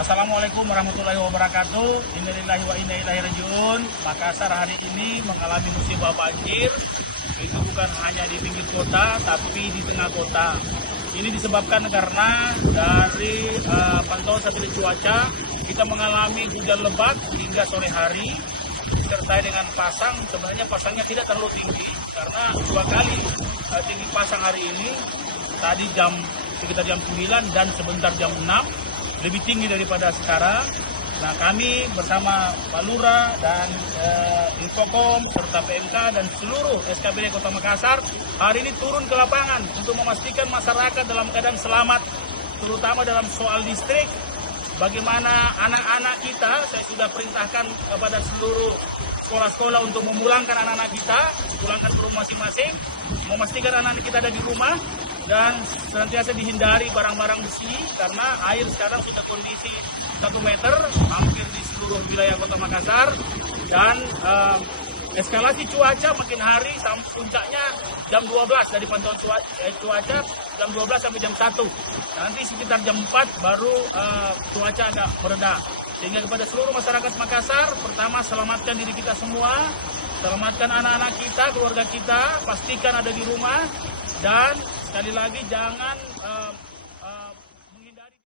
Assalamualaikum warahmatullahi wabarakatuh. Innalillahi wa inna ilaihi rajiun. Makassar hari ini mengalami musibah banjir. Itu bukan hanya di pinggir kota, tapi di tengah kota. Ini disebabkan karena dari pantauan satelit cuaca, kita mengalami hujan lebat hingga sore hari, disertai dengan pasang. Sebenarnya pasangnya tidak terlalu tinggi, karena 2 kali tinggi pasang hari ini. Tadi sekitar jam 9 dan sebentar jam 6. Lebih tinggi daripada sekarang. Nah, kami bersama Pak Lurah dan Infokom serta PMK dan seluruh SKPD Kota Makassar hari ini turun ke lapangan untuk memastikan masyarakat dalam keadaan selamat, terutama dalam soal listrik. Bagaimana anak-anak kita, saya sudah perintahkan kepada seluruh sekolah-sekolah untuk memulangkan anak-anak kita, pulangkan ke rumah masing-masing, memastikan anak-anak kita ada di rumah, dan senantiasa dihindari barang-barang besi karena air sekarang sudah kondisi 1 meter hampir di seluruh wilayah Kota Makassar, dan eskalasi cuaca makin hari sampai puncaknya jam 12 dari pantauan cuaca jam 12 sampai jam 1. Nanti sekitar jam 4 baru cuaca agak mereda. Sehingga kepada seluruh masyarakat Makassar, pertama selamatkan diri kita semua, selamatkan anak-anak kita, keluarga kita, pastikan ada di rumah, dan sekali lagi jangan